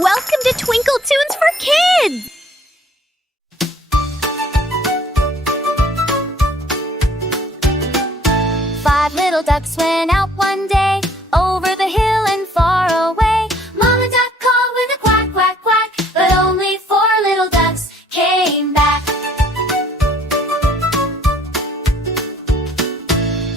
Welcome to Twinkle Tunes for Kids! Five little ducks went out one day, over the hill and far away. Mama duck called with a quack, quack, quack, but only four little ducks came back.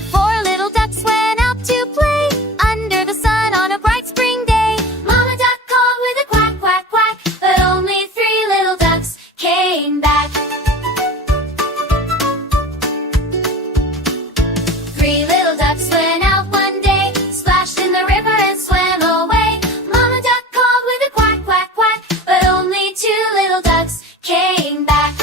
Four little ducks went out to play, under the sun on a bright spring day. Mama duck called with a quack, quack, quack, but only three little ducks came back. Three little ducks went out one day, splashed in the river and swam away. Mama duck called with a quack, quack, quack, but only two little ducks came back.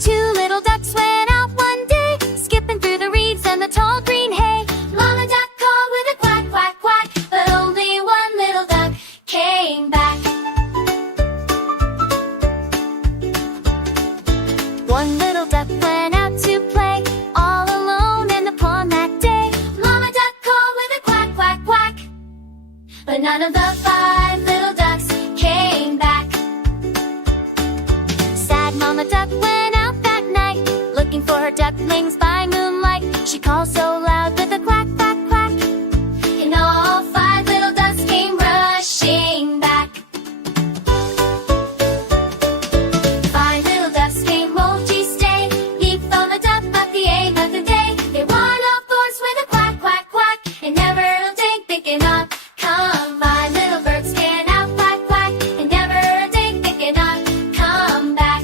Two little ducks went out one day, skipping through the reeds and the tall green hay. Mama duck called with a quack, quack, quack, but only one little duck came back. One little duck went out to play, all alone in the pond that day. Mama duck called with a quack, quack, quack, but none of the five little ducks came back. Sad Mama duck went out that night, looking for her ducklings by moonlight. She called so loud with a quack, quack, quack, and all five little ducks came rushing back. Five little ducks came, won't you stay? Peeped on the duck, but the aim of the day. They want off boards with a quack, quack, quack, and never a day picking up. Come, five little birds can out, quack, quack, and never a day picking up. Come back.